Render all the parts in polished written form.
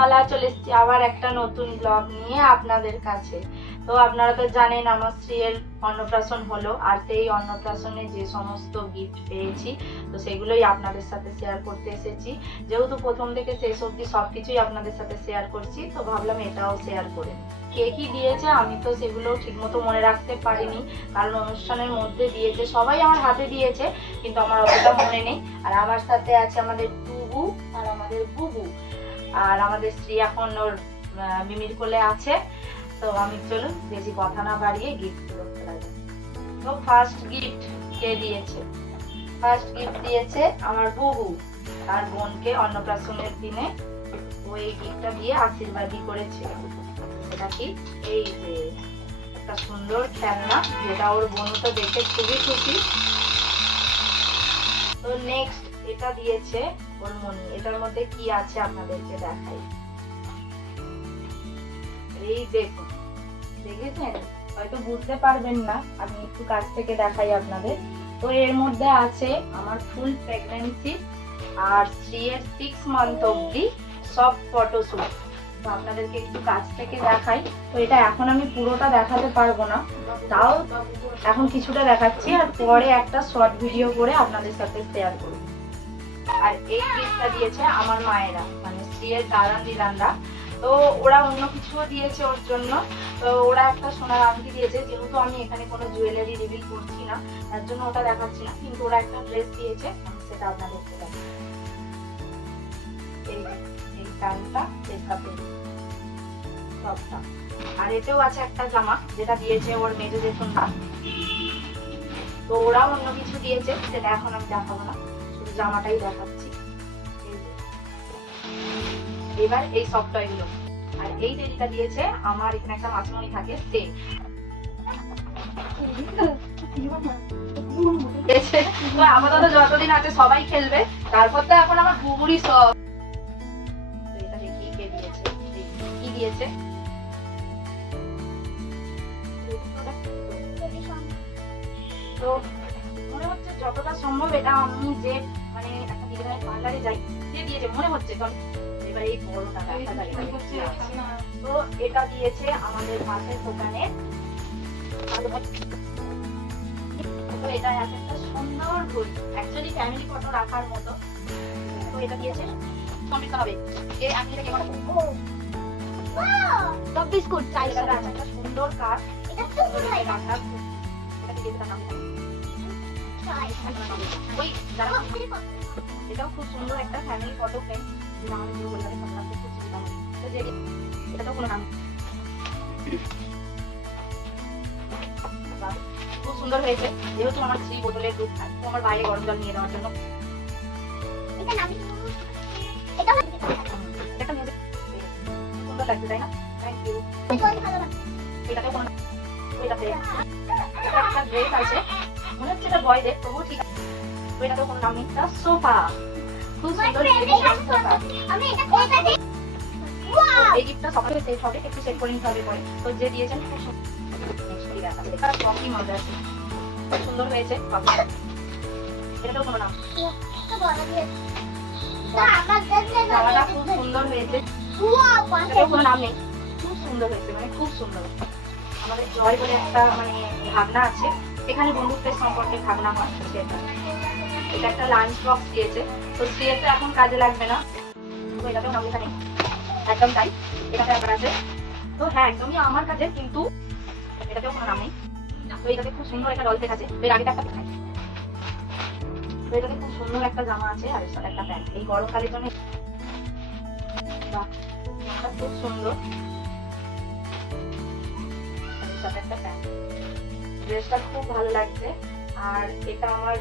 মালা চলে এসেছি আবার একটা নতুন ব্লগ নিয়ে আপনাদের কাছে। তো আপনারা তো জানেন আমার স্ত্রীর অন্নপ্রাশন হলো, আর সেই অন্নপ্রাশনে যে সমস্ত গিফট পেয়েছি তো সেগুলোই আপনাদের সাথে শেয়ার করতে এসেছি। যেহেতু প্রথম থেকে শেষ অবধি সবকিছুই আপনাদের সাথে শেয়ার করছি, তো ভাবলাম এটাও শেয়ার করে নিই। কে কি দিয়েছে আমি তো সেগুলো ঠিকমতো মনে রাখতে পারিনি, কারণ অনুষ্ঠানের মধ্যে দিয়েছে, সবাই আমার হাতে দিয়েছে কিন্তু আমার অতটা মনে নেই। আর আমার সাথে আছে আমাদের টুবু আর আমাদের বুবু, আর আমাদের স্ত্রী এখন ওর মিমির কোলে আছে। তো আমি চলুন বেশি কথা না বাড়িয়ে গিফট ফেলা যায়। তো ফার্স্ট গিফট কে দিয়েছে? ফার্স্ট গিফট দিয়েছে আমার বুবু তার বোনকে অন্নপ্রাশনের দিনে। ও এই গিফটটা দিয়ে আশীর্বাদই করেছে। সেটা কি? এই যে একটা সুন্দর খেলনা, যেটা ওর বোন তো দেখে খুবই খুশি। তো নেক্সট এটা দিয়েছে ওর মনি। এটার মধ্যে কি আছে আপনাদেরকে দেখাই। এই দেখুন, দেখেছেন? হয়তো বুঝতে পারবেন না, আমি একটু কাছ থেকে দেখাই আপনাদের। তো এর মধ্যে আছে আমার ফুল প্রেগন্যান্সি আর স্ত্রীর 6 মান্থ অবধি সব ফটোশুট। তো আপনাদেরকে একটু কাছ থেকে দেখাই। তো এটা এখন আমি পুরোটা দেখাতে পারবো না, তাও এখন কিছুটা দেখাচ্ছি, আর পরে একটা শর্ট ভিডিও করে আপনাদের সাথে শেয়ার করব। আর এই গিফটটা দিয়েছে আমার মায়েরা, মানে স্ত্রীর দাদা দিদানরা। তো ওরা অন্য কিছুও দিয়েছে ওর জন্য। তো ওরা একটা সোনার আংটি দিয়েছে, যেহেতু আমি এখানে কোনো জুয়েলারি রিভিল করছি না তার জন্য ওটা দেখাচ্ছি না, কিন্তু ওরা একটা ড্রেস দিয়েছে, আমি সেটা আপনাদেরকে দেখাচ্ছি। এই প্যান্টটা, এই কাপড় সবটা। আর এতেও আছে একটা জামা, যেটা দিয়েছে ওর মেজো জেঠুনরা। তো ওরাও অন্য কিছু দিয়েছে, সেটা এখন আমি দেখাবো না, শুধু জামাটাই দেখাচ্ছি। এবার এই সব টয়গুলো। আর এই টেডিটা দিয়েছে আমার এখানে একটা মাছমণি থাকে, সে তো আপাতত যতদিন আছে সবাই খেলবে, তারপর তো এখন আমার বুবুরই সব। এটা দেখি কে দিয়েছে, কি দিয়েছে। তো মনে হচ্ছে যতটা সম্ভব এটা আমি যে মানে একটা ডিজাইনের পার্লারে যাই যে দিয়েছে মনে হচ্ছে। তো এবার এই বড়টা দেখা যায়। তো এটা দিয়েছে আমাদের পাশের দোকানে। তো এটা একটা সুন্দর বই, অ্যাকচুয়ালি ফ্যামিলি ফটো রাখার মতো। তো এটা দিয়েছে কমপ্লিট হবে যে আমি এটা কেমন টপ বিস্কুট চাই। এটা একটা সুন্দর কাজ, এটা তো সুন্দর রাখা। এটা দিয়েছে তার নাম ওই যারা, এটাও খুব সুন্দর একটা ফ্যামিলি ফটো ফ্রেম, যেটা আমি পুরো বললাম সামনে খুব সুবিধা হবে। তো যে এটাও কোনো নাম খুব সুন্দর হয়েছে। যেহেতু আমার স্ত্রী বোতলের দুধ খায়, তো আমার বাইরে গরম জল নিয়ে দেওয়ার জন্য এটা সুন্দর লাগছে, তাই না? Thank you. এটাতেও কোনো এটাতে একটা ড্রেস আছে, মনে হচ্ছে এটা বয়দের, তবুও ঠিক আছে। তো এটাতেও কোনো নাম নেই। সোফা, খুব সুন্দর সোফা। এই গিফটটা সকালে সেট হবে, একটু সেট করে নিতে হবে পরে। তো যে দিয়েছেন খুব সুন্দর মজা আছে, খুব সুন্দর হয়েছে। এটাতেও কোনো নাম, জামাটা খুব সুন্দর হয়েছে, এটাতেও কোনো নাম নেই। খুব সুন্দর হয়েছে, মানে খুব সুন্দর। আমাদের জয় বলে একটা মানে ভাবনা আছে, এখানে বন্ধুত্বের সম্পর্কে ভাবনা হয় সেটা। এটা একটা লাঞ্চ বক্স দিয়েছে, তো স্ত্রীটা এখন কাজে লাগবে না, তো এটাতেও নাম লেখা নেই। একদম তাই, এটাতে আবার আছে। তো হ্যাঁ, একদমই আমার কাছে, কিন্তু এটাতেও কোনো নাম নেই। তো এটাতে খুব সুন্দর একটা ডল সেট আছে। এর আগেটা একটা দেখাই। তো এটাতে খুব সুন্দর একটা জামা আছে, আর এর সাথে একটা প্যান্ট। এই গরমকালের জন্য বাহ, জামাটা খুব সুন্দর, আর এর সাথে একটা প্যান্ট। ড্রেসটা খুব ভালো লাগছে। আর এটা আমার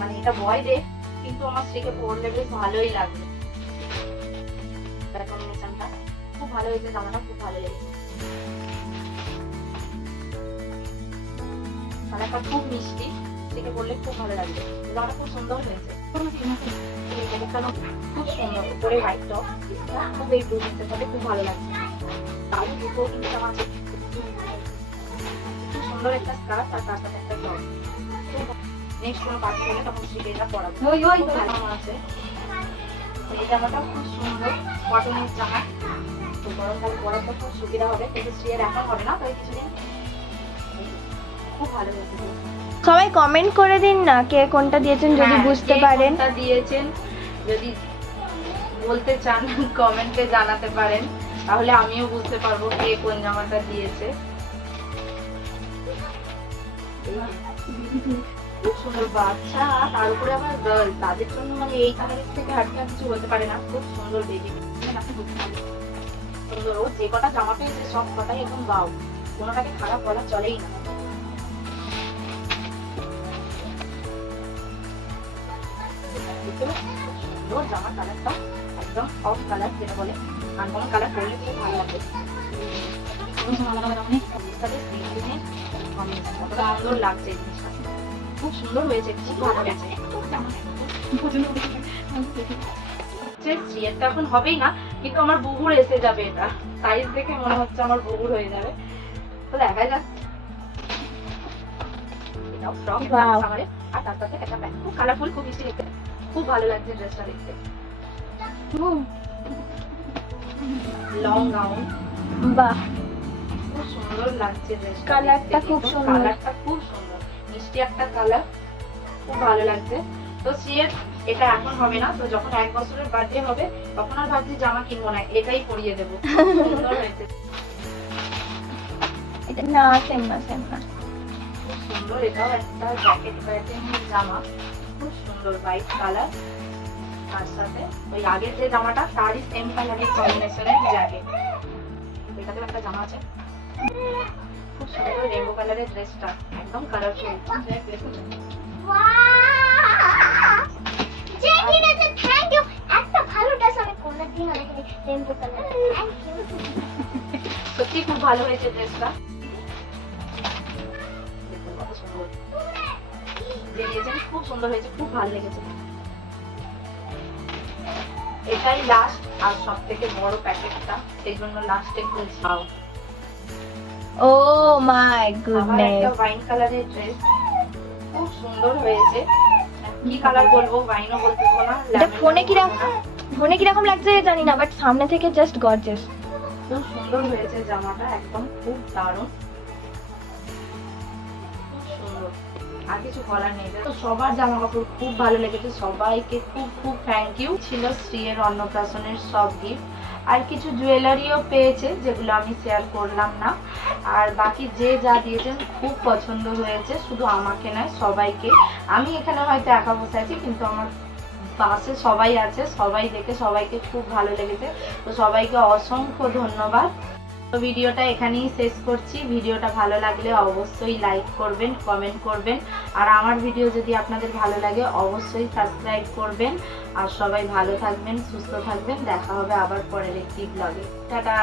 মানে এটা বয়দের, কিন্তু আমার স্ত্রীকে পরলে বেশ ভালোই লাগবে। কম্বিনেশনটা খুব ভালো হয়েছে, জামাটা খুব ভালো লেগেছে। কালারটা খুব মিষ্টি, স্ত্রীকে পরলে খুব ভালো লাগবে। জামাটা খুব সুন্দর হয়েছে, খুব সুন্দর। উপরে হোয়াইট টপ, খুব এই ব্লু জিন্সের সাথে খুব ভালো লাগছে। তারও দুটো কিন্তু জামা আছে, খুব সুন্দর একটা স্কার্ট আর তার সাথে একটা টপ। নেক্সট কোনো পার্টি হলে তখন স্ত্রীকে এটা পরাবো। আছে এই জামাটা খুব সুন্দর কটনের জামা, তো গরমকালে পরার তো খুব সুবিধা হবে, কিন্তু শ্রীয়ের এখন হবে না, তবে কিছুদিন খুব ভালো হয়েছে। সবাই কমেন্ট করে দিন না কে কোনটা দিয়েছেন যদি হ্যাঁ, বুঝতে কে পারেন। কোনটা দিয়েছেন যদি বলতে চান কমেন্টে জানাতে পারেন, তাহলে আমিও বুঝতে পারবো কে কোন জামাটা দিয়েছে। খুব সুন্দর বাচ্চা, তার উপরে আবার গার্ল, তাদের জন্য মানে এই কালারের থেকে হাটকে আর কিছু বলতে পারে না। খুব সুন্দর বেবি সুন্দর, ও যে কটা জামা পেয়েছে সব কটাই একদম বাউ, কোনোটাকে খারাপ বলা চলেই না। সুন্দর জামার কালারটা একদম অফ কালার, যেটা বলে আনকমন কালার, পরলে খুব ভালো লাগবে। সুন্দর লাগছে জিনিসটা, খুব সুন্দর হয়েছে, খুব ভালো লাগছে। শ্রীয়েরটা এখন হবেই না, কিন্তু আমার বুবুর এসে যাবে, এটা সাইজ দেখে মনে হচ্ছে আমার বুবুর হয়ে যাবে, তো দেখা যাক। এটাও ফ্রক, আর তার সাথে একটা প্যান্ট, খুব কালারফুল, খুব মিষ্টি দেখতে, খুব ভালো লাগছে ড্রেসটা দেখতে। লং গাউন, বাহ খুব সুন্দর লাগছে ড্রেসটা, কালারটা খুব সুন্দর, কালারটা খুব সুন্দর, মিষ্টি একটা কালার, খুব ভালো লাগছে। তো শ্রীয়ের এটা এখন হবে না, তো যখন 1 বছরের বার্থডে হবে তখন আর ভাবছি জামা কিনবো না, এটাই পরিয়ে দেবো। সুন্দর হয়েছে, এটা না সেম না সেম না, খুব সুন্দর। এটাও একটা জ্যাকেট প্যাটার্নের জামা, খুব সুন্দর হোয়াইট কালার, তার সাথে ওই আগের যে জামাটা তারই সেম কালারের কম্বিনেশনের জ্যাকেট। এটাতেও একটা জামা আছে, খুব সুন্দর রেনবো কালারের ড্রেসটা, একদম কালারফুল। সত্যি খুব ভালো হয়েছে ড্রেসটা, খুব সুন্দর হয়েছে, খুব ভালো লেগেছে। এটাই লাস্ট আর সব থেকে বড় প্যাকেটটা, সেই জন্য লাস্টে খুলছি। ও মাই গুডনেস, একটা ওয়াইন কালারের ড্রেস, খুব সুন্দর হয়েছে। কি কালার বলবো, ওয়াইনও বলতে পারবো না, এটা ফোনে কিরকম লাগছে জানি না, বাট সামনে থেকে জাস্ট গর্জিয়াস। খুব সুন্দর হয়েছে জামাটা, একদম খুব দারুণ, খুব সুন্দর, আর কিছু বলার নেই। তো সবার জামা কাপড় খুব ভালো লেগেছে, সবাইকে খুব খুব থ্যাংক ইউ। ছিল শ্রীয়ের অন্নপ্রাশনের সব গিফট, আর কিছু জুয়েলারিও পেয়েছে যেগুলো আমি শেয়ার করলাম না, আর বাকি যে যা দিয়েছেন খুব পছন্দ হয়েছে, শুধু আমাকে নয় সবাইকে। আমি এখানে হয়তো একা বসে আছি, কিন্তু আমার পাশে সবাই আছে, সবাই দেখে সবাইকে খুব ভালো লেগেছে, তো সবাইকে অসংখ্য ধন্যবাদ। তো ভিডিওটা এখানেই শেষ করছি। ভিডিওটা ভালো লাগলে অবশ্যই লাইক করবেন, কমেন্ট করবেন, আর আমার ভিডিও যদি আপনাদের ভালো লাগে অবশ্যই সাবস্ক্রাইব করবেন। আর সবাই ভালো থাকবেন, সুস্থ থাকবেন, দেখা হবে আবার পরের একটি ব্লগে। টাটা।